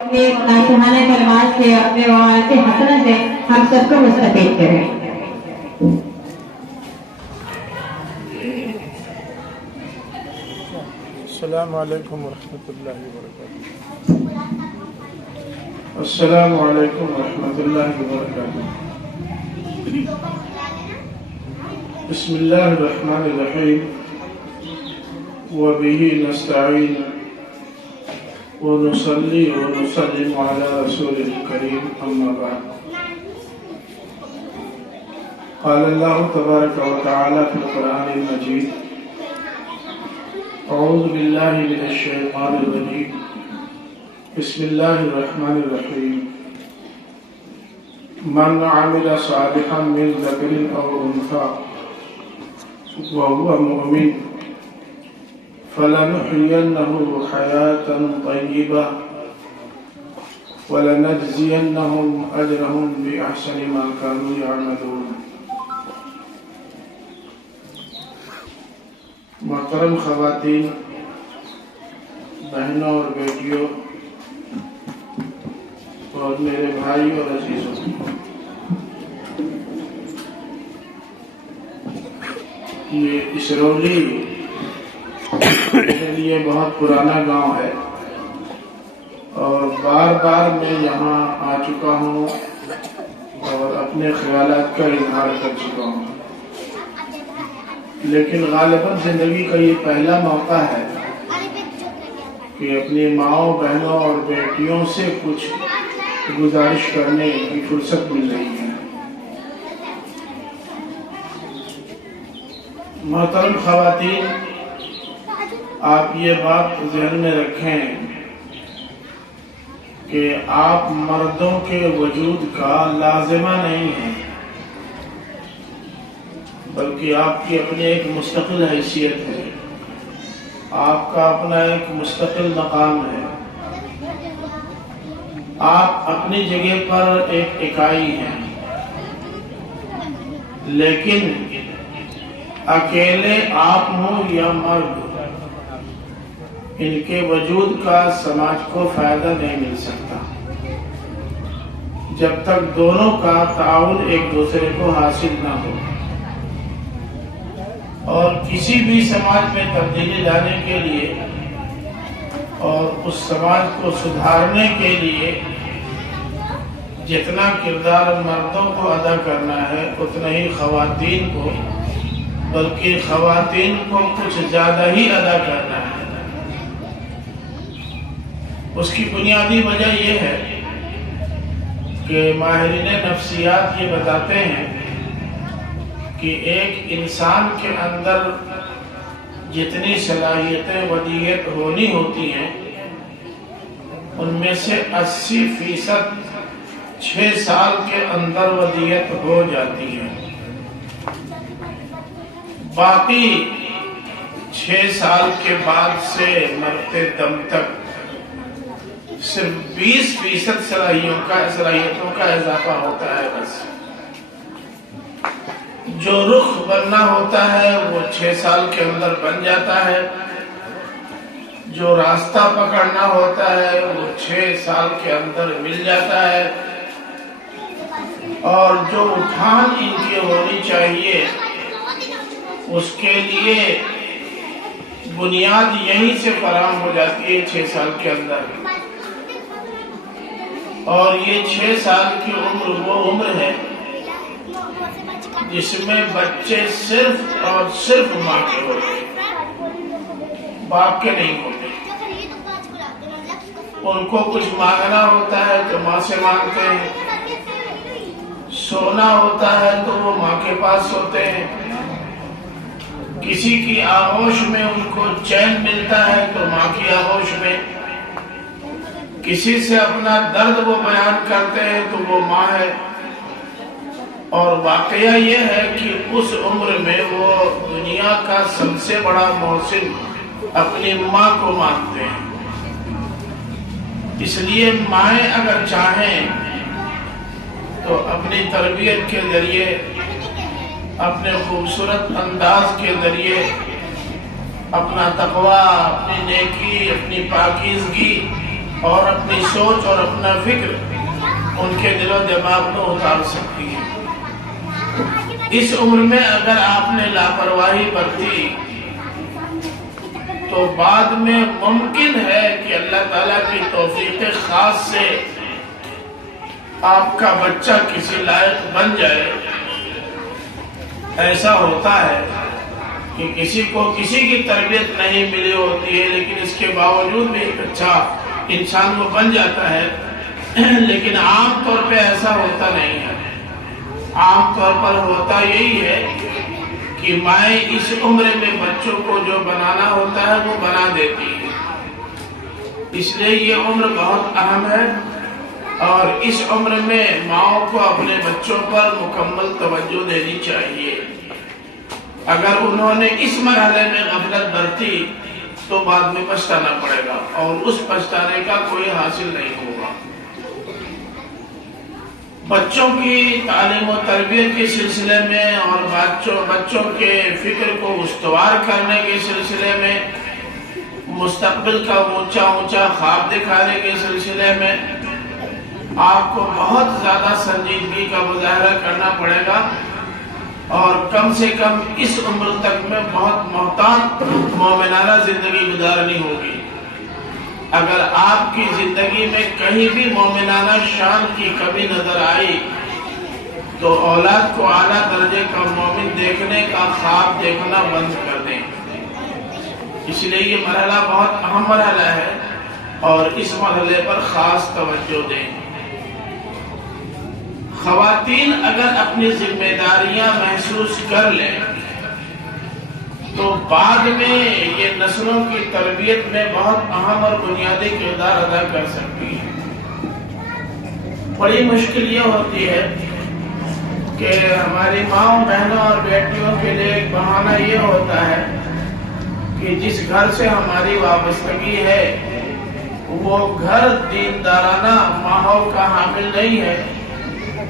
اپنے ناشہانہ کلمات سے اپنے مواد حسنہ سے ہم سب کو مستفید کریں۔ السلام علیکم ورحمۃ اللہ وبرکاتہ۔ السلام علیکم ورحمۃ اللہ وبرکاتہ۔ بسم اللہ الرحمن الرحیم وبہ نستعین ونصلی ونسلم علی رسول الکریم اما بعد۔ قال اللہ تبارک و تعالی فی القرآن المجید اعوذ باللہ من الشیطان الرجیم بسم اللہ الرحمن الرحیم من عمل صالحا من ذکر او انثی وهو مؤمن فلنحيينه حياة طيبة ولنجزينهم أجرهم بأحسن ما كانوا يعملون۔ محترم خواتین، بہنوں اور بیٹیوں اور میرے بھائی اور عزیزوں، یہ اسرولی میرے لیے بہت پرانا گاؤں ہے اور بار بار میں یہاں آ چکا ہوں اور اپنے خیالات کا اظہار کر چکا ہوں، لیکن غالباً زندگی کا یہ پہلا موقع ہے کہ اپنی ماؤں، بہنوں اور بیٹیوں سے کچھ گزارش کرنے کی فرصت مل رہی ہے۔ محترم خواتین، آپ یہ بات ذہن میں رکھیں کہ آپ مردوں کے وجود کا لازمہ نہیں ہیں، بلکہ آپ کی اپنی ایک مستقل حیثیت ہے، آپ کا اپنا ایک مستقل مقام ہے، آپ اپنی جگہ پر ایک اکائی ہیں، لیکن اکیلے آپ ہوں یا مرد، ان کے وجود کا سماج کو فائدہ نہیں مل سکتا جب تک دونوں کا تعاون ایک دوسرے کو حاصل نہ ہو۔ اور کسی بھی سماج میں تبدیلی لانے کے لیے اور اس سماج کو سدھارنے کے لیے جتنا کردار مردوں کو ادا کرنا ہے اتنا ہی خواتین کو، بلکہ خواتین کو کچھ زیادہ ہی ادا کرنا ہے۔ اس کی بنیادی وجہ یہ ہے کہ ماہرین نفسیات یہ بتاتے ہیں کہ ایک انسان کے اندر جتنی صلاحیتیں ودیت ہونی ہوتی ہیں ان میں سے 80% 6 سال کے اندر ودیت ہو جاتی ہے، باقی 6 سال کے بعد سے مرتے دم تک صرف 20% صلاحیتوں کا اضافہ ہوتا ہے۔ بس جو رخ بننا ہوتا ہے وہ 6 سال کے اندر بن جاتا ہے، جو راستہ پکڑنا ہوتا ہے وہ 6 سال کے اندر مل جاتا ہے، اور جو اٹھان ان کی ہونی چاہیے اس کے لیے بنیاد یہیں سے فراہم ہو جاتی ہے 6 سال کے اندر۔ اور یہ 6 سال کی عمر وہ عمر ہے جس میں بچے صرف اور صرف ماں کے ہوتے ہیں، باپ کے نہیں ہوتے۔ ان کو کچھ مانگنا ہوتا ہے تو ماں سے مانگتے ہیں، سونا ہوتا ہے تو وہ ماں کے پاس سوتے ہیں، کسی کی آغوش میں ان کو چین ملتا ہے تو ماں کی آغوش میں، کسی سے اپنا درد وہ بیان کرتے ہیں تو وہ ماں ہے۔ اور واقعہ یہ ہے کہ اس عمر میں وہ دنیا کا سب سے بڑا محسن اپنی ماں کو مانتے ہیں۔ اس لیے مائیں اگر چاہیں تو اپنی تربیت کے ذریعے، اپنے خوبصورت انداز کے ذریعے، اپنا تقویٰ، اپنی نیکی، اپنی پاکیزگی اور اپنی سوچ اور اپنا فکر ان کے دل و دماغ میں اتار سکتی ہے۔ اس عمر میں اگر آپ نے لاپرواہی برتی تو بعد میں ممکن ہے کہ اللہ تعالیٰ کی توفیق خاص سے آپ کا بچہ کسی لائق بن جائے۔ ایسا ہوتا ہے کہ کسی کو کسی کی تربیت نہیں ملی ہوتی ہے، لیکن اس کے باوجود بھی ایک اچھا انسان وہ بن جاتا ہے، لیکن عام طور پہ ایسا ہوتا نہیں ہے۔ عام طور پر ہوتا یہی ہے کہ مائیں اس عمر میں بچوں کو جو بنانا ہوتا ہے وہ بنا دیتی ہے۔ اس لیے یہ عمر بہت اہم ہے، اور اس عمر میں ماؤں کو اپنے بچوں پر مکمل توجہ دینی چاہیے۔ اگر انہوں نے اس مرحلے میں غفلت برتی تو بعد میں پچھتانا پڑے گا، اور اس پچھتانے کا کوئی حاصل نہیں ہوگا۔ بچوں کی تعلیم و تربیت کے سلسلے میں اور بچوں کے فکر کو استوار کرنے کے سلسلے میں، مستقبل کا اونچا اونچا خواب دکھانے کے سلسلے میں آپ کو بہت زیادہ سنجیدگی کا مظاہرہ کرنا پڑے گا، اور کم سے کم اس عمر تک میں بہت محتاط مومنانہ زندگی گزارنی ہوگی۔ اگر آپ کی زندگی میں کہیں بھی مومنانہ شان کی کمی نظر آئی تو اولاد کو اعلیٰ درجے کا مومن دیکھنے کا خواب دیکھنا بند کر دیں۔ اس لیے یہ مرحلہ بہت اہم مرحلہ ہے، اور اس مرحلے پر خاص توجہ دیں۔ خواتین اگر اپنی ذمہ داریاں محسوس کر لیں تو بعد میں یہ نسلوں کی تربیت میں بہت اہم اور بنیادی کردار ادا کر سکتی ہیں۔ بڑی مشکل یہ ہوتی ہے کہ ہماری ماؤں، بہنوں اور بیٹیوں کے لیے ایک بہانہ یہ ہوتا ہے کہ جس گھر سے ہماری وابستگی ہے وہ گھر دیندارانہ ماحول کا حامل نہیں ہے،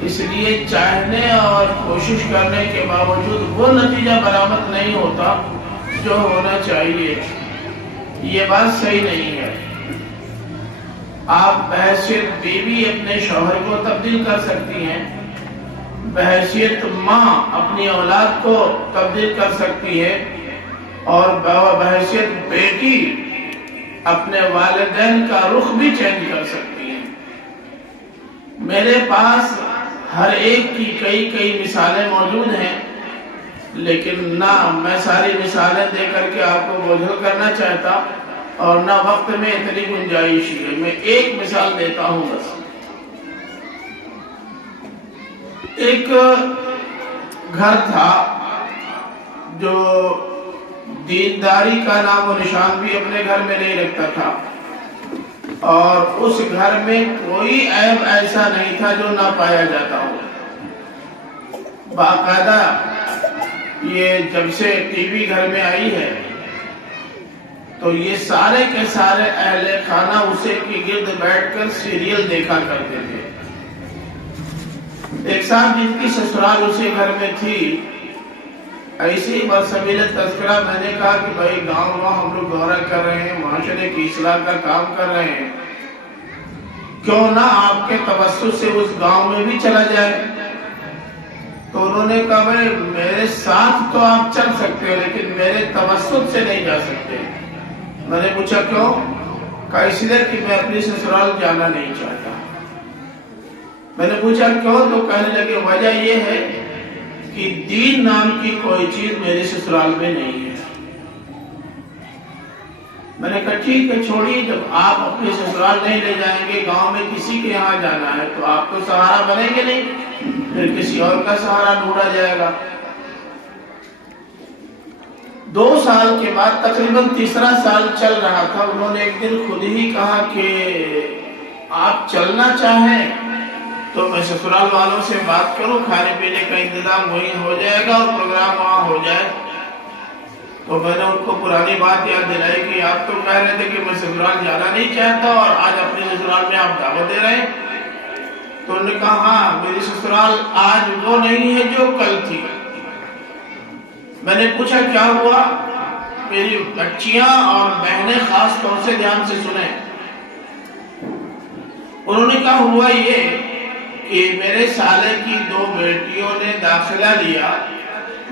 اس لیے چاہنے اور کوشش کرنے کے باوجود وہ نتیجہ برآمد نہیں ہوتا جو ہونا چاہیے۔ یہ بات صحیح نہیں ہے۔ آپ بحیثیت بیوی اپنے شوہر کو تبدیل کر سکتی ہیں، بحیثیت ماں اپنی اولاد کو تبدیل کر سکتی ہے، اور بحیثیت بیٹی اپنے والدین کا رخ بھی چینج کر سکتی ہے۔ میرے پاس ہر ایک کی کئی مثالیں موجود ہیں، لیکن نہ میں ساری مثالیں دے کر کے آپ کو بوجھل کرنا چاہتا، اور نہ وقت میں اتنی گنجائش ہے۔ میں ایک مثال دیتا ہوں بس۔ ایک گھر تھا جو دینداری کا نام و نشان بھی اپنے گھر میں نہیں رکھتا تھا، اور اس گھر میں کوئی عیب ایسا نہیں تھا جو نہ پایا جاتا ہو۔ باقاعدہ یہ جب سے ٹی وی گھر میں آئی ہے تو یہ سارے کے سارے اہل خانہ اسے کے گرد بیٹھ کر سیریل دیکھا کرتے تھے۔ ایک ساتھ جن کی سسرال اسی گھر میں تھی، ایسی برسبیل تذکرہ میں نے کہا کہ بھائی گاؤں ہم لوگ دورہ کر رہے ہیں، معاشرے کی اصلاح کا کام کر رہے ہیں، کیوں نہ آپ کے توسط سے اس گاؤں میں بھی چلا جائے؟ تو انہوں نے کہا بھائی میرے ساتھ تو آپ چل سکتے ہو، لیکن میرے توسط سے نہیں جا سکتے۔ میں نے پوچھا کیوں؟ کہا اس لیے کہ میں اپنی سسرال جانا نہیں چاہتا۔ میں نے پوچھا کیوں؟ تو کہنے لگے وجہ یہ ہے کہ دین نام کی کوئی چیز میرے سسرال میں نہیں ہے۔ میں نے کہا ٹھیک ہے چھوڑیے، جب آپ اپنے سسرال نہیں لے جائیں گے، گاؤں میں کسی کے یہاں جانا ہے تو آپ تو سہارا بنیں گے نہیں، پھر کسی اور کا سہارا ڈھونڈا جائے گا۔ 2 سال کے بعد تقریباً تیسرا سال چل رہا تھا، انہوں نے ایک دن خود ہی کہا کہ آپ چلنا چاہیں تو میں سسرال والوں سے بات کروں، کھانے پینے کا انتظام وہیں ہو جائے گا اور پروگرام وہاں ہو جائے۔ تو میں نے ان کو پرانی بات یاد دلائی کہ آپ تو کہہ رہے تھے کہ میں سسرال جانا نہیں چاہتا، اور آج اپنے سسرال میں آپ دعوت دے رہے ہیں۔ تو انہوں نے کہا ہاں میری سسرال آج وہ نہیں ہے جو کل تھی۔ میں نے پوچھا کیا ہوا؟ میری بچیاں اور بہنیں خاص طور سے دھیان سے سنیں، انہوں نے کہا ہوا یہ کہ میرے سالے کی 2 بیٹیوں نے داخلہ لیا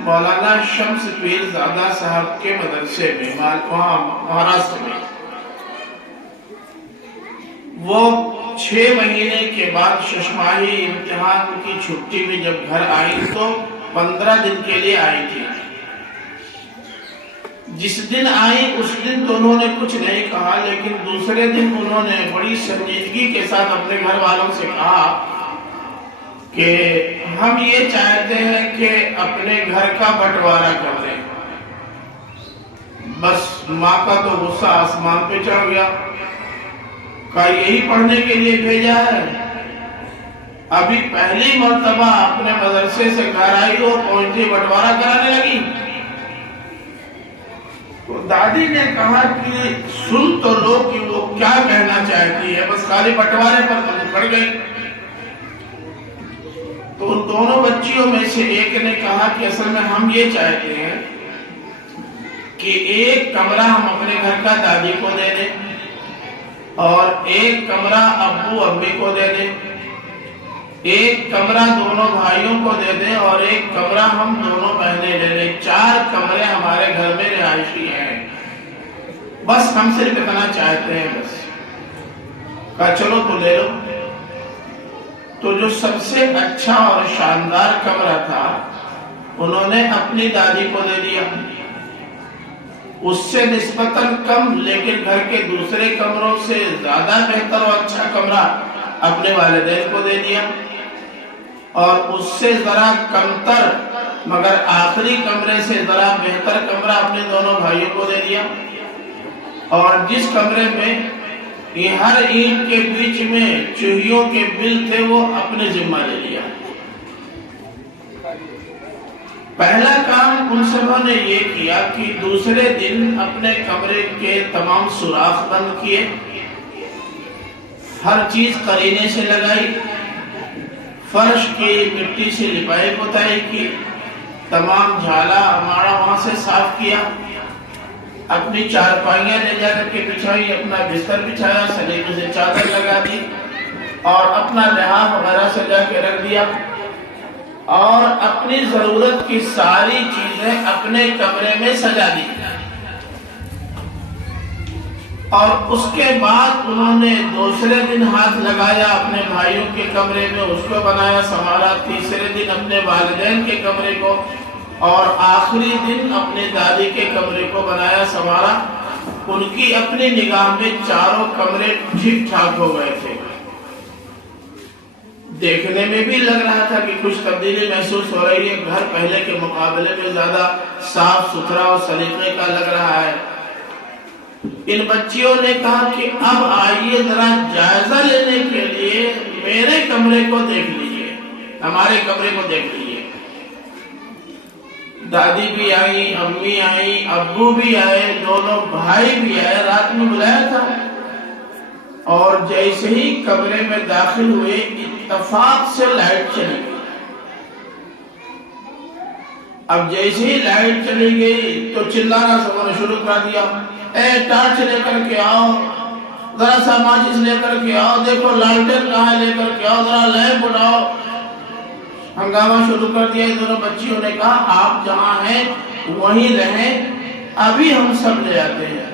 مولانا شمس پیر زادہ صاحب کے مدرسے میں وہاں مہاراشٹر میں. وہ 6 مہینے کے بعد ششماہی امتحان کی چھٹی میں جب گھر آئی تو 15 دن کے لیے آئی تھی. جس دن آئی اس دن تو انہوں نے کچھ نہیں کہا، لیکن دوسرے دن انہوں نے بڑی سنجیدگی کے ساتھ اپنے گھر والوں سے کہا کہ ہم یہ چاہتے ہیں کہ اپنے گھر کا بٹوارا کر دیں. بس ماں کا تو غصہ آسمان پہ چڑھ گیا. کہا یہی پڑھنے کے لیے بھیجا ہے؟ ابھی پہلی مرتبہ اپنے مدرسے سے گھر آئی ہو پہنچی بٹوارا کرانے لگی. تو دادی نے کہا کہ سن تو لو کہ وہ کیا کہنا چاہتی ہے، بس خالی بٹوارے پر پڑ گئی. تو ان دونوں بچیوں میں سے ایک نے کہا کہ اصل میں ہم یہ چاہتے ہیں کہ ایک کمرہ ہم اپنے گھر کا دادی کو دے دیں اور ایک کمرہ ابو امی کو دے دیں، ایک کمرہ دونوں بھائیوں کو دے دیں اور ایک کمرہ ہم دونوں بہنیں لے لیں. 4 کمرے ہمارے گھر میں رہائشی ہیں، بس ہم صرف اتنا چاہتے ہیں. بس کہا چلو تو لے لو. تو جو سب سے اچھا اور شاندار کمرہ تھا انہوں نے اپنی دادی کو دے دیا. اس سے نسبتاً کم لیکن گھر کے دوسرے کمروں سے زیادہ بہتر اور اچھا کمرہ اپنے والدین کو دے دیا، اور اس سے ذرا کمتر مگر آخری کمرے سے ذرا بہتر کمرہ اپنے دونوں بھائیوں کو دے دیا. اور جس کمرے میں یہ ہر اینٹ کے بیچ میں چوہیوں کے بل تھے وہ اپنے ذمہ لے لیا. پہلا کام ان سبوں نے یہ کیا کہ دوسرے دن اپنے کمرے کے تمام سوراخ بند کیے، ہر چیز قرینے سے لگائی، فرش کی مٹی سے لپائی پوتائی کی، تمام جھالا ہمارا وہاں سے صاف کیا، اپنی چارپائیاں لے جا کر کے بچھائی، اپنا بستر بچھایا، سلیقے سے چادر لگا دی اور اپنا لحاف وغیرہ سجا کے رکھ دیا، اور اپنی ضرورت کی ساری چیزیں اپنے کمرے میں سجا دی. اور اس کے بعد انہوں نے دوسرے دن ہاتھ لگایا اپنے بھائیوں کے کمرے میں، اس کو بنایا سنوارا. تیسرے دن اپنے والدین کے کمرے کو، اور آخری دن اپنے دادی کے کمرے کو بنایا سنوارا. ان کی اپنی نگاہ میں چاروں کمرے ٹھیک ٹھاک ہو گئے تھے. دیکھنے میں بھی لگ رہا تھا کہ کچھ تبدیلی محسوس ہو رہی ہے. گھر پہلے کے مقابلے میں زیادہ صاف ستھرا اور سلیقے کا لگ رہا ہے. ان بچیوں نے کہا کہ اب آئیے ذرا جائزہ لینے کے لیے میرے کمرے کو دیکھ لیجئے، ہمارے کمرے کو دیکھ لیجئے. دادی بھی آئی، امی آئی، ابو بھی آئے، دونوں بھائی بھی آئے. رات میں بلایا تھا اور جیسے ہی کمرے میں داخل ہوئے اتفاق سے لائٹ چلی گئی. اب جیسے ہی لائٹ چلی گئی تو چلانا سب نے شروع کر دیا، اے ٹارچ لے کر کے آؤ، ذرا سا ماچس لے کر کے آؤ، دیکھو لالٹین کہاں ہے، لے کر کے آؤ، ذرا لیمپ اٹھاؤ. ہنگامہ شروع کر دیا. دونوں بچیوں نے کہا آپ جہاں ہیں وہیں رہیں، ابھی ہم سب لے آتے ہیں.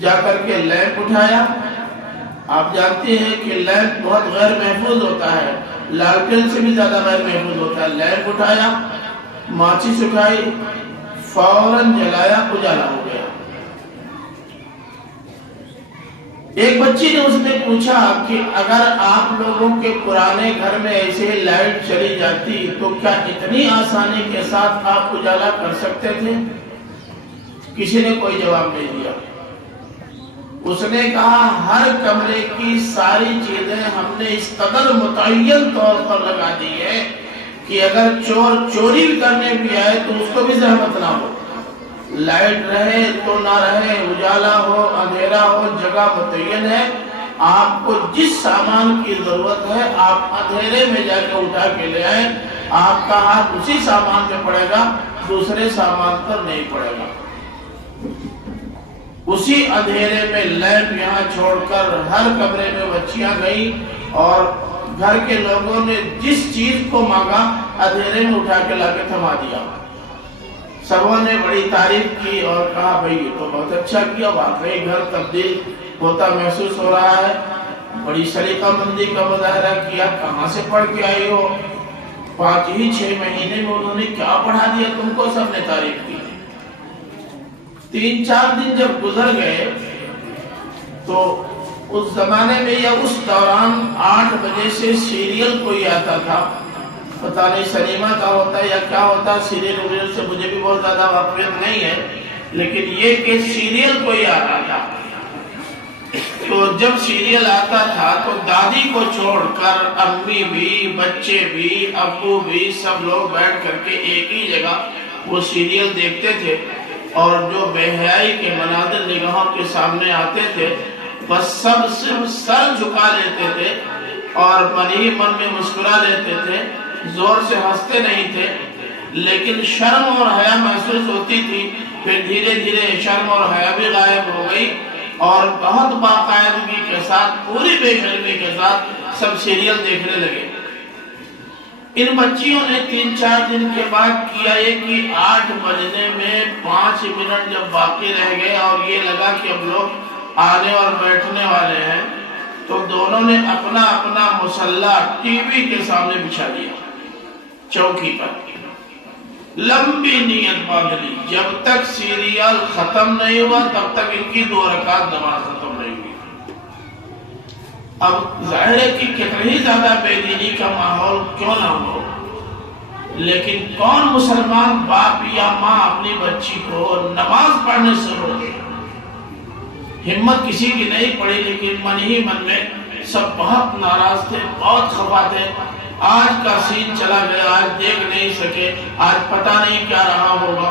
جا کر کے لیمپ اٹھایا. آپ جانتے ہیں کہ لیمپ بہت غیر محفوظ ہوتا ہے، لالٹین سے بھی زیادہ غیر محفوظ ہوتا ہے. لیمپ اٹھایا، ماچس اٹھائی، فوراً جلایا، اجالا ہو گیا. ایک بچی نے اس نے پوچھا کہ اگر آپ لوگوں کے پرانے گھر میں ایسے لائٹ چلی جاتی تو کیا اتنی آسانی کے ساتھ آپ اجالا کر سکتے تھے؟ کسی نے کوئی جواب نہیں دیا. اس نے کہا ہر کمرے کی ساری چیزیں ہم نے اس قدر متعین طور پر لگا دی ہے کہ اگر چور چوری کرنے بھی آئے تو اس کو بھی زحمت نہ ہو. لائٹ رہے تو نہ رہے، اجالا ہو اندھیرا ہو، جگہ متعین ہے. آپ کو جس سامان کی ضرورت ہے آپ اندھیرے میں جا کے اٹھا کے لے آئیں. آپ کا ہاتھ اسی سامان میں پڑے گا، دوسرے سامان پر نہیں پڑے گا. اسی اندھیرے میں لیمپ یہاں چھوڑ کر ہر کمرے میں بچیاں گئیں اور گھر کے لوگوں نے جس چیز کو مانگا اندھیرے میں اٹھا کے لا کے تھما دیا۔ سبوں نے بڑی تعریف کی اور کہا بھئی یہ تو بہت اچھا کیا، واقعی گھر تبدیل ہوتا محسوس ہو رہا ہے، بڑی سلیقہ مندی کا مظاہرہ کیا، کہاں سے پڑھ کے آئی ہو؟ 5 ہی 6 مہینے میں انہوں نے کیا پڑھا دیا تم کو؟ سب نے تعریف کی۔ 3-4 دن جب گزر گئے تو اس زمانے میں یا اس دوران 8 بجے سے سیریل کوئی آتا تھا، پتہ نہیں سنیما کا ہوتا یا کیا ہوتا، سیریل وغیرہ سے مجھے بھی بہت زیادہ واقفیت نہیں ہے، لیکن یہ کہ سیریل کوئی آتا تھا۔ تو جب سیریل آتا تھا تو دادی کو چھوڑ کر امی بھی، بچے بھی، ابو بھی، سب لوگ بیٹھ کر کے ایک ہی جگہ وہ سیریل دیکھتے تھے، اور جو بے حیائی کے مناظر نگاہوں کے سامنے آتے تھے بس سب صرف سر جھکا لیتے تھے اور من ہی من میں مسکرا لیتے تھے، زور سے ہنستے نہیں تھے، لیکن شرم اور حیا محسوس ہوتی تھی۔ پھر دھیرے دھیرے شرم اور حیا بھی غائب ہو گئی اور بہت باقاعدگی کے ساتھ، پوری بے شرمی کے ساتھ سب سیریل دیکھنے لگے۔ ان بچیوں نے 3-4 دن کے بعد کیا یہ کہ 8 بجنے میں 5 منٹ جب باقی رہ گئے اور یہ لگا کہ اب لوگ آنے اور بیٹھنے والے ہیں، تو دونوں نے اپنا اپنا مسلح ٹی وی کے سامنے بچھا دیا، چوکی پر۔ لمبی نیت باندھی، جب تک سیریل ختم نہیں ہوا تب تک ان کی 2 رکعت نماز ختم نہیں ہوئی۔ اب ظاہر ہے کہ کتنی زیادہ بے دینی کا ماحول کیوں نہ ہو، لیکن کون مسلمان باپ یا ماں اپنی بچی کو نماز پڑھنے سے روکے؟ ہمت کسی کی نہیں پڑی، لیکن من ہی من میں سب بہت ناراض تھے، بہت خفا تھے۔ آج کا سین چلا گیا، آج دیکھ نہیں سکے، آج پتہ نہیں کیا رہا ہوگا۔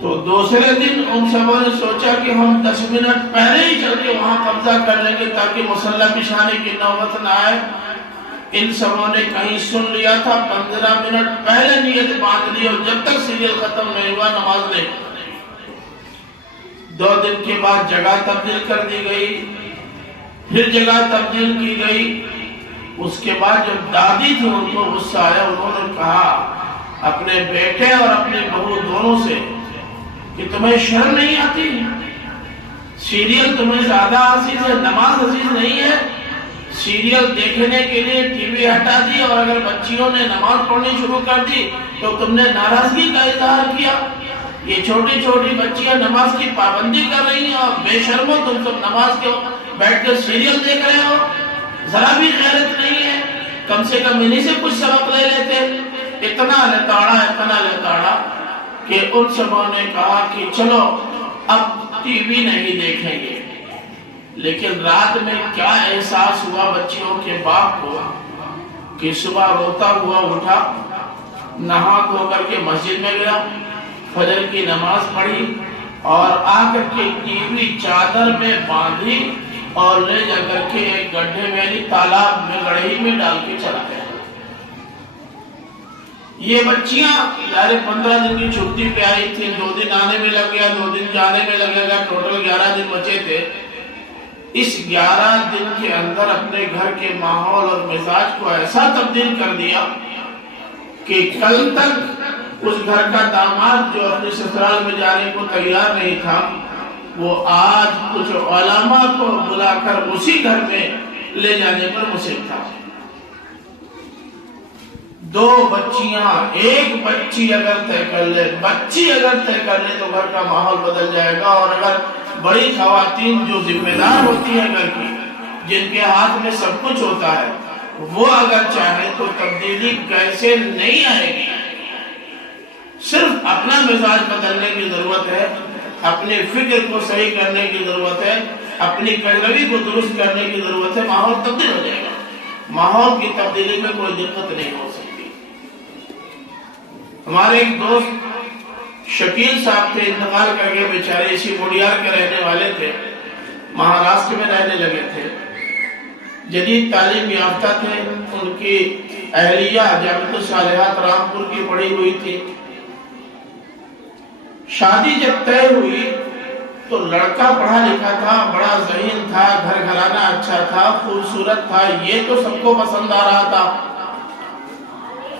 تو دوسرے دن ان سبوں نے سوچا کہ ہم 10 منٹ پہلے ہی چل کے وہاں قبضہ کر لیں گے تاکہ مسلح بچھانے کی نوبت نہ آئے۔ ان سبوں نے کہیں سن لیا تھا، 15 منٹ پہلے نیت باندھ لی اور جب تک سیریل ختم نہیں ہوا نماز نہیں۔ 2 دن کے بعد جگہ تبدیل کر دی گئی، پھر جگہ تبدیل کی گئی۔ اس کے بعد جب دادی تھی ان کو غصہ آیا، انہوں نے کہا اپنے بیٹے اور اپنی بہو دونوں سے کہ تمہیں شرم نہیں آتی؟ سیریل تمہیں زیادہ عزیز ہے، نماز عزیز نہیں ہے؟ سیریل دیکھنے کے لیے ٹی وی ہٹا دی اور اگر بچیوں نے نماز پڑھنی شروع کر دی تو تم نے ناراضگی کا اظہار کیا۔ یہ چھوٹی چھوٹی بچیاں نماز کی پابندی کر رہی ہیں اور بے شرمو تم سب نماز کے بیٹھ کر سیریل دیکھ رہے ہو، ذرا بھی غیرت نہیں ہے؟ کم سے کم انہی سے کچھ سبق لے لیتے۔ اتنا لتاڑا کہ ان سبوں نے کہا کہ چلو اب ٹی وی نہیں دیکھیں گے۔ لیکن رات میں کیا احساس ہوا بچیوں کے باپ کو کہ صبح روتا ہوا اٹھا، نہا دھو کر کے مسجد میں گیا، فجر کی نماز پڑھی اور آ کر کے ٹی وی چادر میں باندھی اور لے جا کر کے ایک گڈھے میں یعنی تالاب میں گڑھئی میں ڈال کے چلا گیا۔ یہ بچیاں ظاہر 15 دن کی چھٹی پہ آئی تھی، 2 دن آنے میں لگ گیا، 2 دن جانے میں لگے گا، ٹوٹل 11 دن بچے تھے۔ اس 11 دن کے اندر اپنے گھر کے ماحول اور مزاج کو ایسا تبدیل کر دیا کہ کل تک اس گھر کا داماد جو اپنے سسرال میں جانے کو تیار نہیں تھا، وہ آج کچھ علماء کو بلا کر اسی گھر میں لے جانے پر مصر تھا۔ 2 بچیاں، ایک بچی اگر طے کر لے تو گھر کا ماحول بدل جائے گا۔ اور اگر بڑی خواتین جو ذمہ دار ہوتی ہیں گھر کی، جن کے ہاتھ میں سب کچھ ہوتا ہے، وہ اگر چاہے تو تبدیلی کیسے نہیں آئے گی؟ صرف اپنا مزاج بدلنے کی ضرورت ہے، اپنی فکر کو صحیح کرنے کی ضرورت ہے، اپنی پیروی کو درست کرنے کی ضرورت ہے، ماحول تبدیل ہو جائے گا۔ ماحول کی تبدیلی میں کوئی دقت نہیں ہو سکتی۔ ہمارے ایک دوست شکیل صاحب تھے، انتقال کر گئے بیچارے، اسی موڈیار کے رہنے والے تھے، مہاراشٹر میں رہنے لگے تھے، جدید تعلیم یافتہ تھے، ان کی اہلیہ جامعۃ الصالحات رامپور کی پڑھی ہوئی تھی۔ شادی جب طے ہوئی تو لڑکا پڑھا لکھا تھا، بڑا ذہین تھا، گھر گھرانہ اچھا تھا، خوبصورت تھا، یہ تو سب کو پسند آ رہا تھا،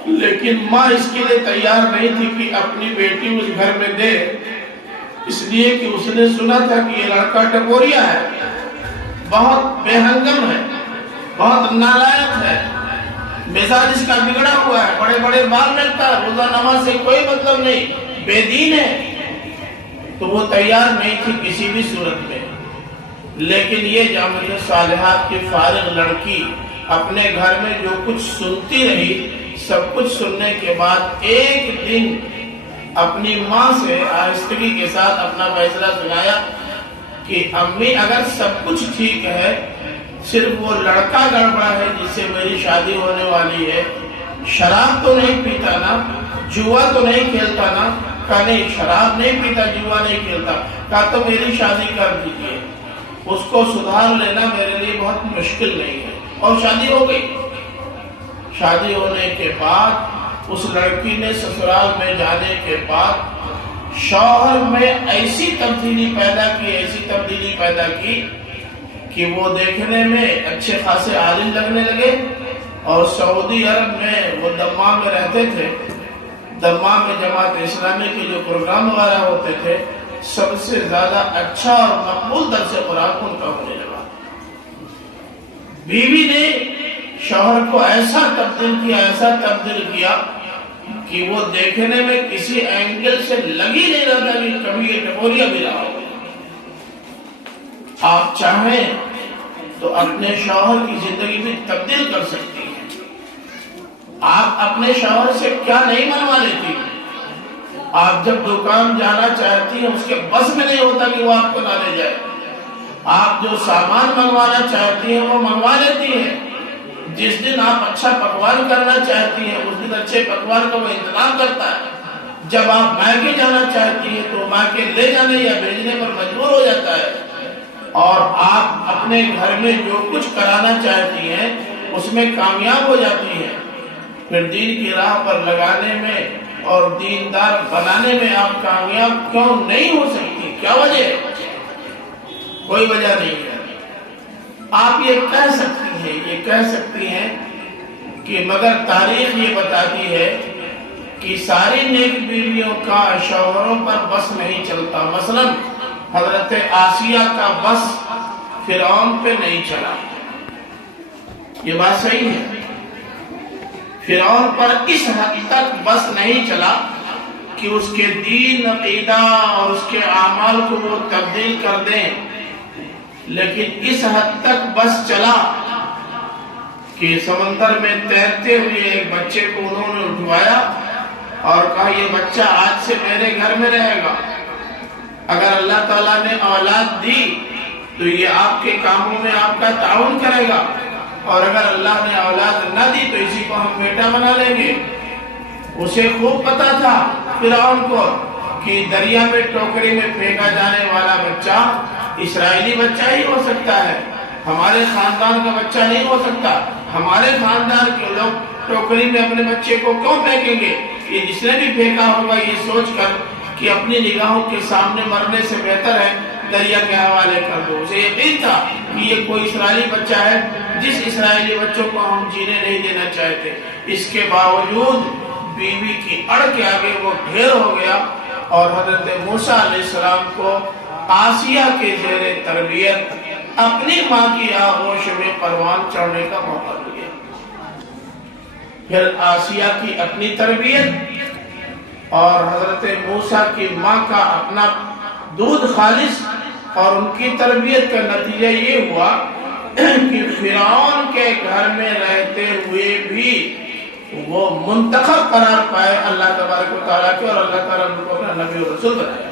لیکن ماں اس کے لیے تیار نہیں تھی کہ اپنی بیٹی اس گھر میں دے، اس لیے کہ اس نے سنا تھا کہ یہ لڑکا ٹپوریا ہے، بہت بے ہنگم ہے، بہت نالائق ہے، مزاج اس کا بگڑا ہوا ہے، بڑے بڑے بال رکھتا ہے، روزہ نماز سے کوئی مطلب نہیں، بے دین ہے، تو وہ تیار نہیں تھی کسی بھی صورت میں۔ لیکن یہ جامعہ صالحات کی فارغ لڑکی اپنے گھر میں جو کچھ سنتی رہی، سب کچھ سننے کے بعد ایک دن اپنی ماں سے آہستگی کے ساتھ اپنا فیصلہ سنایا کہ امی اگر سب کچھ ٹھیک ہے، صرف وہ لڑکا گڑبڑا ہے جس سے میری شادی ہونے والی ہے، شراب تو نہیں پیتا نا، جوا تو نہیں کھیلتا نا، کہا نہیں شراب نہیں پیتا، جوا نہیں کھیلتا، کہا تو میری شادی کر دیجیے، اس کو سدھار لینا میرے لیے بہت مشکل نہیں ہے، اور شادی ہو گئی۔ شادی ہونے کے بعد اس لڑکی نے سسرال میں جانے کے بعد شوہر میں ایسی تبدیلی پیدا کی کہ وہ دیکھنے میں اچھے خاصے عالم لگنے لگے، اور سعودی عرب میں وہ دمام میں رہتے تھے، دمام میں جماعت اسلامی کے جو پروگرام وغیرہ ہوتے تھے، سب سے زیادہ اچھا اور مقبول درس قرآن ان کا ہونے لگا۔ بیوی نے شوہر کو ایسا تبدیل کیا کہ وہ دیکھنے میں کسی اینگل سے لگ ہی نہیں رہتا کہ کبھی یہ ٹپوریا بھی رہا ہو۔ آپ چاہیں تو اپنے شوہر کی زندگی بھی تبدیل کر سکتی ہیں۔ آپ اپنے شوہر سے کیا نہیں منوا لیتی؟ آپ جب دکان جانا چاہتی ہیں اس کے بس میں نہیں ہوتا کہ وہ آپ کو نہ لے جائے۔ آپ جو سامان منگوانا چاہتی ہیں وہ منگوا لیتی ہیں۔ جس دن آپ اچھا پکوان کرنا چاہتی ہیں اس دن اچھے پکوان کا وہ انتظام کرتا ہے۔ جب آپ مائکے جانا چاہتی ہیں تو مائکے لے جانے یا بھیجنے پر مجبور ہو جاتا ہے، اور آپ اپنے گھر میں جو کچھ کرانا چاہتی ہیں اس میں کامیاب ہو جاتی ہیں۔ پھر دین کی راہ پر لگانے میں اور دیندار بنانے میں آپ کامیاب کیوں نہیں ہو سکتی؟ کیا وجہ ہے؟ کوئی وجہ نہیں ہے۔ آپ یہ کہہ سکتی ہیں کہ مگر تاریخ یہ بتاتی ہے کہ ساری نیک بیویوں کا شوہروں پر بس نہیں چلتا۔ مثلا حضرت آسیہ کا بس فرعون پہ نہیں چلا، یہ بات صحیح ہے۔ فرعون پر اس حد تک بس نہیں چلا کہ اس کے دین، عقیدہ اور اس کے اعمال کو وہ تبدیل کر دیں، لیکن اس حد تک بس چلا کہ سمندر میں تیرتے ہوئے ایک بچے کو انہوں نے اٹھوایا اور کہا یہ بچہ آج سے میرے گھر میں رہے گا، اگر اللہ تعالیٰ نے اولاد دی تو یہ آپ کے کاموں میں آپ کا تعاون کرے گا، اور اگر اللہ نے اولاد نہ دی تو اسی کو ہم بیٹا بنا لیں گے۔ اسے خوب پتا تھا فرعون کو کہ دریا میں ٹوکری میں پھینکا جانے والا بچہ اسرائیلی بچہ ہی ہو سکتا ہے، ہمارے خاندان کا بچہ نہیں ہو سکتا۔ ہمارے خاندان کے لوگ ٹوکری میں اپنے بچے کو کیوں پھینکیں گے؟ یہ جس نے بھی پھینکا ہوگا یہ سوچ کر کہ اپنی نگاہوں کے سامنے مرنے سے بہتر ہے دریا کے حوالے کر دو۔ اسے یقین تھا کہ یہ کوئی اسرائیلی بچہ ہے جس اسرائیلی بچوں کو ہم جینے نہیں دینا چاہتے۔ اس کے باوجود بیوی کی اڑ کے آگے وہ ڈھیر ہو گیا، اور حضرت موسیٰ علیہ السلام کو آسیہ کے زیر تربیت اپنی ماں کی آغوش میں پروان چڑھنے کا موقع ملا۔ پھر آسیہ کی اپنی تربیت اور حضرت موسیٰ کی ماں کا اپنا دودھ خالص اور ان کی تربیت کا نتیجہ یہ ہوا کہ فرعون کے گھر میں رہتے ہوئے بھی وہ منتخب قرار پائے اللہ تبارک و تعالیٰ کے، اور اللہ تعالیٰ نے کو اپنا نبی و رسول بنایا۔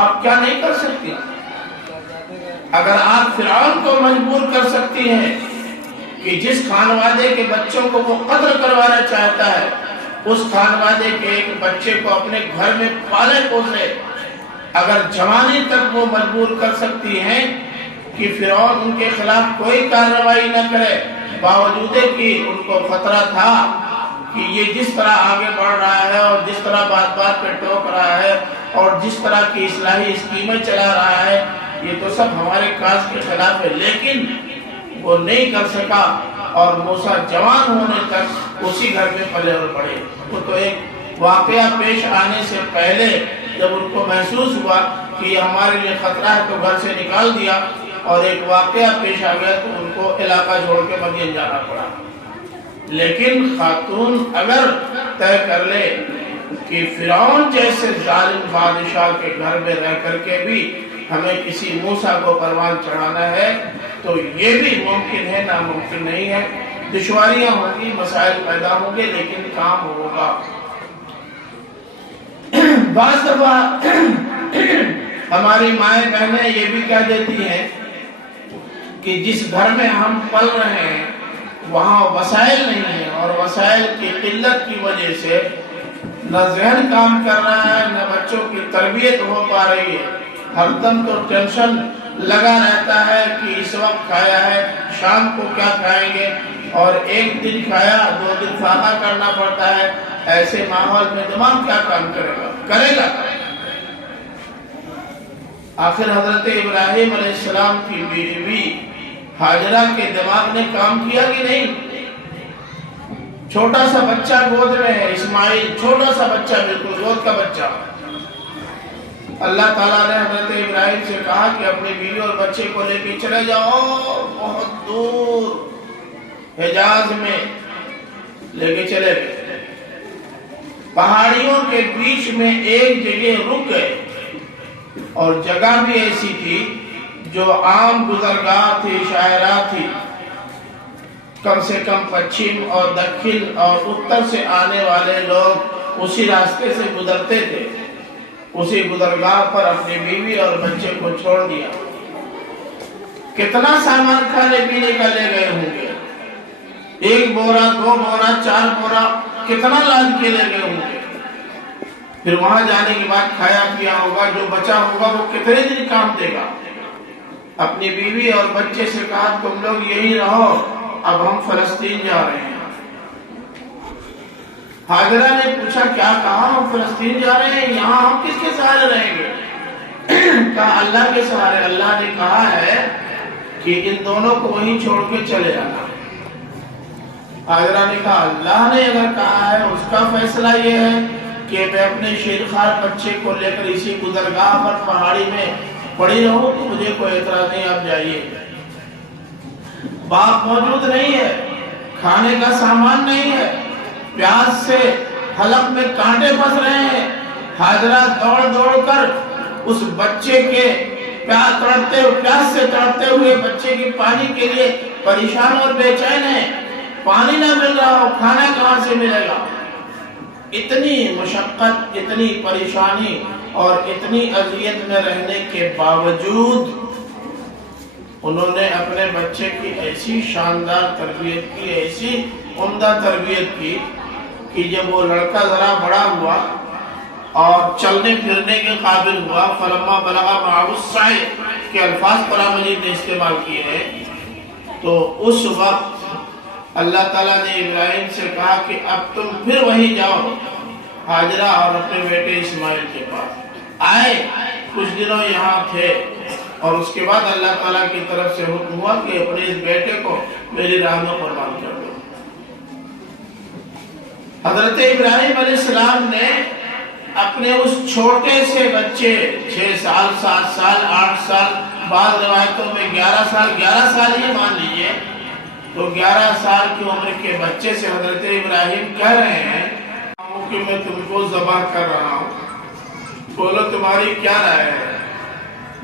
آپ کیا نہیں کر سکتی؟ اگر آپ فرعون کو مجبور کر سکتی ہیں کہ جس خانوادے کے بچوں کو وہ قتل کروانا چاہتا ہے اس خانوادے کے ایک بچے کو اپنے گھر میں پالے پوسے، اگر جوانی تک وہ مجبور کر سکتی ہیں کہ فرعون ان کے خلاف کوئی کارروائی نہ کرے، باوجود کہ ان کو خطرہ تھا کہ یہ جس طرح آگے بڑھ رہا ہے اور جس طرح بات بات پہ ٹوک رہا ہے اور جس طرح کی اصلاحی اسکیمیں چلا رہا ہے یہ تو سب ہمارے کاز کے خلاف ہے، لیکن وہ نہیں کر سکا اور موسیٰ جوان ہونے تک اسی گھر میں پلے اور بڑھے۔ وہ تو ایک واقعہ پیش آنے سے پہلے جب ان کو محسوس ہوا کہ یہ ہمارے لیے خطرہ ہے تو گھر سے نکال دیا، اور ایک واقعہ پیش آ گیا تو ان کو علاقہ چھوڑ کے مدین جانا پڑا۔ لیکن خاتون اگر طے کر لے کہ فرعون جیسے ظالم بادشاہ کے گھر میں رہ کر کے بھی ہمیں کسی موسیٰ کو پروان چڑھانا ہے تو یہ بھی ممکن ہے، ناممکن نہیں ہے۔ دشواریاں ہوں گی، مسائل پیدا ہوں گے، لیکن کام ہوگا۔ بعض دفعہ ہماری مائیں بہنیں یہ بھی کہہ دیتی ہیں کہ جس گھر میں ہم پل رہے ہیں وہاں وسائل نہیں ہیں، اور وسائل کی قلت کی وجہ سے نہ ذہن کام کر رہا ہے، نہ بچوں کی تربیت ہو پا رہی ہے۔ ہر دم تو ٹینشن لگا رہتا ہے کہ اس وقت کھایا ہے، شام کو کیا کھائیں گے، اور ایک دن کھایا 2 دن فاقہ کرنا پڑتا ہے۔ ایسے ماحول میں دماغ کیا کام کرے گا۔ آخر حضرت ابراہیم علیہ السلام کی بیوی ہاجرہ کے دماغ نے کام کیا کہ نہیں؟ چھوٹا سا بچہ گود میں ہے، اسماعیل، چھوٹا سا بچہ، بالکل گود کا بچہ۔ اللہ تعالیٰ نے حضرت ابراہیم سے کہا کہ اپنی بیوی اور بچے کو لے کے چلے جاؤ بہت دور حجاز میں، لے کے چلے گئے۔ پہاڑیوں کے بیچ میں ایک جگہ رک گئے، اور جگہ بھی ایسی تھی جو عام گزرگاہ تھی، شاہراہ تھی۔ کم سے کم پچھم اور دکھن اور اتر سے آنے والے لوگ اسی راستے سے گزرتے تھے۔ اسی گزرگاہ پر اپنی بیوی اور بچے کو چھوڑ دیا۔ کتنا سامان کھانے پینے کا لے گئے ہوں گے، 1 بورا 2 بورا 4 بورا، کتنا لاد کے لے گئے ہوں گے۔ پھر وہاں جانے کے بعد کھایا پیا ہوگا، جو بچا ہوگا وہ کتنے دن کام دے گا۔ اپنی بیوی اور بچے سے کہا تم لوگ یہی رہو، اب ہم فلسطین جا رہے ہیں۔ ہاجرہ نے پوچھا کیا کہا؟ ہم فلسطین جا رہے ہیں، یہاں ہم کس کے سہارے رہیں گے؟ کہا اللہ کے سہارے۔ اللہ نے کہا ہے کہ ان دونوں کو وہیں چھوڑ کے چلے جانا۔ ہاجرہ نے کہا اللہ نے اگر کہا ہے، اس کا فیصلہ یہ ہے کہ میں اپنے شیرخوار بچے کو لے کر اسی گزرگاہ پر پہاڑی میں پڑی رہوں تو مجھے کوئی اعتراض نہیں، آپ جائیے۔ باپ موجود نہیں ہے، کھانے کا سامان نہیں ہے، پیاس سے حلق میں کانٹے پھنس رہے ہیں۔ ہاجرہ دوڑ دوڑ کر اس بچے کے پیاس سے تڑپتے ہوئے بچے کی پانی کے لیے پریشان اور بے چین ہے۔ پانی نہ مل رہا ہو، کھانا کہاں سے ملے گا؟ اتنی مشقت، اتنی پریشانی اور اتنی اذیت میں رہنے کے باوجود انہوں نے اپنے بچے کی ایسی شاندار تربیت کی، ایسی عمدہ تربیت کی کہ جب وہ لڑکا ذرا بڑا ہوا اور چلنے پھرنے کے قابل ہوا، فلما بلغ معه السعی کے الفاظ قرآن مجید نے استعمال کیے ہیں، تو اس وقت اللہ تعالیٰ نے ابراہیم سے کہا کہ اب تم پھر وہیں جاؤ ہاجرہ اور اپنے بیٹے اسماعیل کے پاس۔ آئے، کچھ دنوں یہاں تھے، اور اس کے بعد اللہ تعالیٰ کی طرف سے حکم ہوا کہ اپنے اس بیٹے کو میری راہ میں قربان کر دو۔ حضرت ابراہیم علیہ السلام نے اپنے اس چھوٹے سے بچے 6 سال 7 سال 8 سال، بعض روایتوں میں 11 سال یہ مان لیجئے، تو 11 سال کی عمر کے بچے سے حضرت ابراہیم کہہ رہے ہیں کہ میں تم کو ذبح کر رہا ہوں، بولو تمہاری کیا رائے ہے؟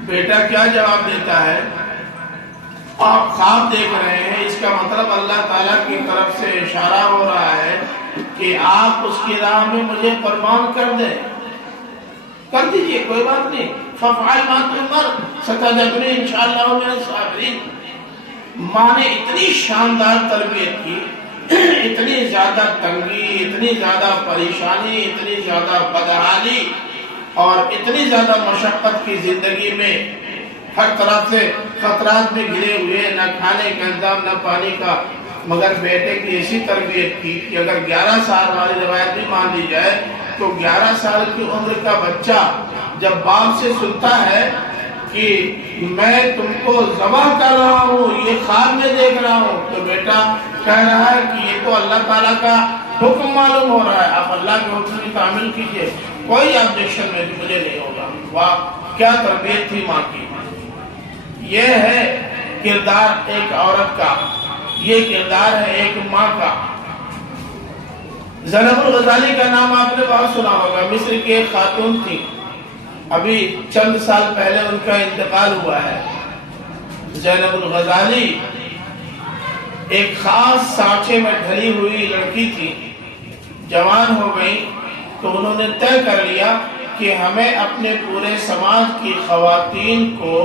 بیٹا کیا جواب دیتا ہے؟ آپ خواب دیکھ رہے ہیں، اس کا مطلب اللہ تعالیٰ کی طرف سے اشارہ ہو رہا ہے کہ آپ اس کی راہ میں مجھے قربان کر دیں، کر دیجئے، کوئی بات نہیں۔ فَفْعَلْ مَا تُؤْمَرْ سَتَجِدُنِي إِنْ شَاءَ اللَّهُ مِنَ الصَّابِرِينَ۔ ماں نے اتنی شاندار تربیت کی، اتنی زیادہ تنگی، اتنی زیادہ پریشانی، اتنی زیادہ بدحالی اور اتنی زیادہ مشقت کی زندگی میں ہر طرف سے خطرات میں گھرے ہوئے، نہ کھانے کا انتظام، نہ پانی کا، مگر بیٹے کی ایسی تربیت کی کہ اگر 11 سال والی روایت بھی مان لی جائے تو 11 سال کی عمر کا بچہ جب باپ سے سنتا ہے کہ میں تم کو ذبح کر رہا ہوں، یہ خواب میں دیکھ رہا ہوں، تو بیٹا کہہ رہا ہے کہ یہ تو اللہ تعالیٰ کا حکم معلوم ہو رہا ہے، آپ اللہ کے حکم کی تعمیل کیجئے، کوئی آبجیکشن مجھے نہیں ہوگا۔ واہ کیا تربیت تھی ماں کی! یہ ہے کردار ایک عورت کا، یہ کردار ہے ایک ماں کا۔ زینب الغزالی کا نام آپ نے بہت سنا ہوگا، مصر کی ایک خاتون تھی، ابھی چند سال پہلے ان کا انتقال ہوا ہے۔ زینب الغزالی ایک خاص سانچے میں ڈھلی ہوئی لڑکی تھی، جوان ہو گئی تو انہوں نے طے کر لیا کہ ہمیں اپنے پورے سماج کی خواتین کو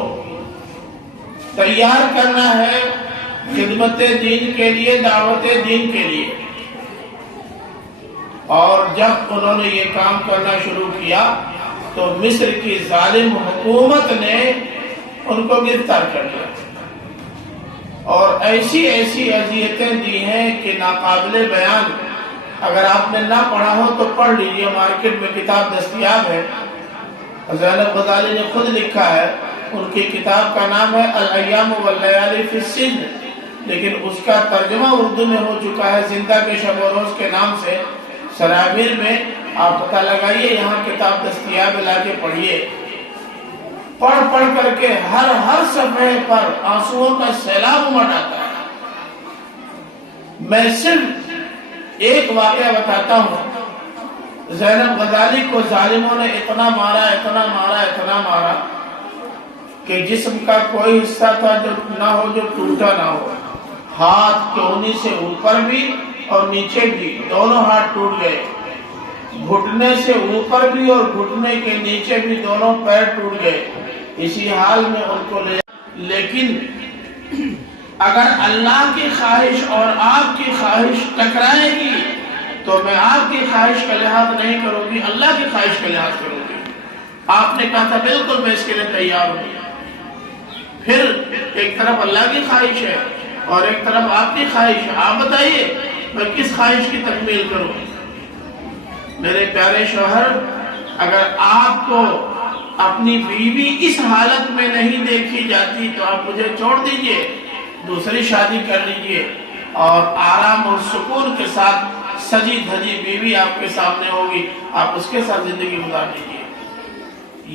تیار کرنا ہے خدمت دین کے لیے، دعوت دین کے لیے۔ اور جب انہوں نے یہ کام کرنا شروع کیا تو مصر کی ظالم حکومت نے ان کو گرفتار کر لیا اور ایسی اذیتیں دی ہیں کہ ناقابل بیان۔ اگر آپ نے نہ پڑھا ہو تو پڑھ لیجئے، مارکیٹ میں کتاب دستیاب ہے۔ زینب غزالی نے خود لکھا ہے، ان کی کتاب کا نام ہے الایام واللیالی فی السجن، لیکن اس کا ترجمہ اردو میں ہو چکا ہے زندہ کے شب و روز کے نام سے۔ سرابیر میں آپ پتہ لگائیے، یہاں کتاب دستیاب لا کے پڑھیے۔ پڑھ کر کے ہر صفحے پر آنسوؤں کا سیلاب امڑ آتا ہے۔ میں صرف ایک واقعہ بتاتا ہوں، زینب غزالی کو ظالموں نے اتنا مارا کہ جسم کا کوئی حصہ تھا جو نہ ہو جو ٹوٹا نہ ہو۔ ہاتھ کونی سے اوپر بھی اور نیچے بھی، دونوں ہاتھ ٹوٹ گئے۔ گھٹنے سے اوپر بھی اور گھٹنے کے نیچے بھی دونوں پیر ٹوٹ گئے۔ اسی حال میں ان کو لے، لیکن اگر اللہ کی خواہش اور آپ کی خواہش ٹکرائے گی تو میں آپ کی خواہش کا لحاظ نہیں کروں گی، اللہ کی خواہش کا لحاظ کروں گی۔ آپ نے کہا تھا بالکل میں اس کے لیے تیار ہوں۔ پھر ایک طرف اللہ کی خواہش ہے اور ایک طرف آپ کی خواہش ہے، آپ بتائیے میں کس خواہش کی تکمیل کروں؟ میرے پیارے شوہر، اگر آپ کو اپنی بیوی اس حالت میں نہیں دیکھی جاتی تو آپ مجھے چھوڑ دیجئے، دوسری شادی کر لیجئے اور آرام اور سکون کے ساتھ سجی دھجی بیوی آپ کے سامنے ہوگی، آپ اس کے ساتھ زندگی گزار لیجئے۔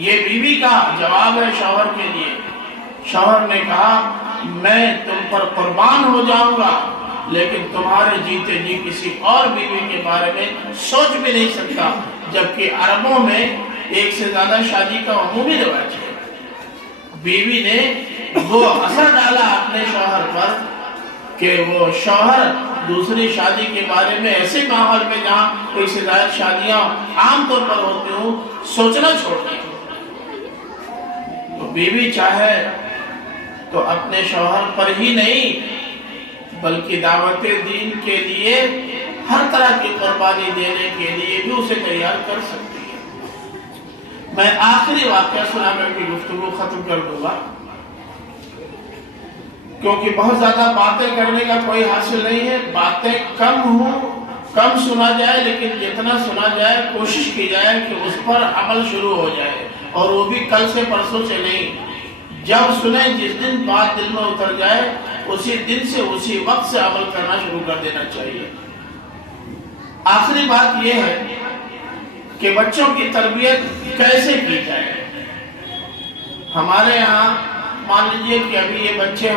یہ بیوی کا جواب ہے شوہر کے لیے۔ شوہر نے کہا میں تم پر قربان ہو جاؤں گا، لیکن تمہارے جیتے جی کسی اور بیوی کے بارے میں سوچ بھی نہیں سکتا، جبکہ عربوں میں ایک سے زیادہ شادی کا عمومی رواج ہے۔ بیوی نے وہ اثر ڈالا اپنے شوہر پر کہ وہ شوہر دوسری شادی کے بارے میں ایسے ماحول میں جہاں کوئی سے زائد شادیاں عام طور پر ہوتی ہوں سوچنا چھوڑ دیں۔ تو بیوی چاہے تو اپنے شوہر پر ہی نہیں بلکہ دعوت دین کے لیے ہر طرح کی قربانی دینے کے لیے بھی اسے تیار کر سکتی ہے۔ میں آخری واقعہ سنا کر کی گفتگو ختم کر دوں گا، کیونکہ بہت زیادہ باتیں کرنے کا کوئی حاصل نہیں ہے۔ باتیں کم سنا جائے، لیکن جتنا سنا جائے کوشش کی جائے کہ اس پر عمل شروع ہو جائے، اور وہ بھی کل سے پرسوں سے نہیں۔ جب سنیں، جس دن بات دل میں اتر جائے اسی دن سے اسی وقت سے عمل کرنا شروع کر دینا چاہیے۔ آخری بات یہ ہے کہ بچوں کی تربیت کیسے کی جائے۔ ہمارے یہاں مان لیجئے کہ ابھی یہ بچے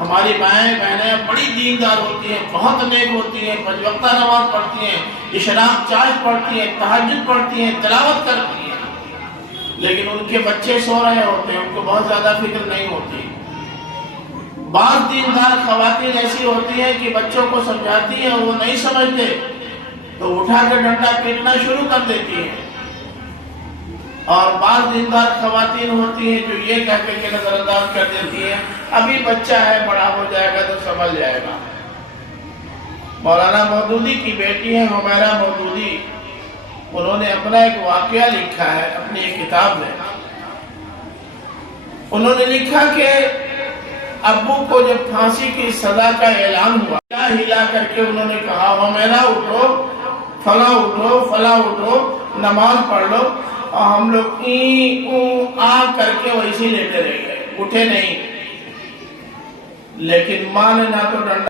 ہماری مائیں بہنیں بڑی دیندار ہوتی ہیں، بہت نیک ہوتی ہیں، 5 وقتہ نماز پڑھتی ہیں، اشراق چاش پڑھتی ہیں، تہجد پڑھتی ہیں، تلاوت کرتی ہیں، لیکن ان کے بچے سو رہے ہوتے ہیں، ان کو بہت زیادہ فکر نہیں ہوتی۔ بعض دیندار خواتین ایسی ہوتی ہیں کہ بچوں کو سمجھاتی ہیں، وہ نہیں سمجھتے تو اٹھا کے ڈنڈا پیٹنا شروع کر دیتی ہیں، اور بعض دیندار خواتین ہوتی ہیں جو یہ کہہ کے نظر انداز کر دیتی ہیں ابھی بچہ ہے، بڑا ہو جائے گا تو سنبھل جائے گا۔ مولانا مودودی کی بیٹی ہے حمیرہ مودودی، انہوں نے اپنا ایک واقعہ لکھا ہے اپنی ایک کتاب میں۔ انہوں نے لکھا کہ ابو کو جب پھانسی کی سزا کا اعلان ہوا، ہلا کر کے انہوں نے کہا حمیرہ اٹھو، فلاں اٹھو، فلاں اٹھو، نماز پڑھ لو، اور ہم لوگ آ کر کے ویسے لیتے رہ گئے، اٹھے نہیں۔ لیکن ماں نے نہ تو ڈنڈا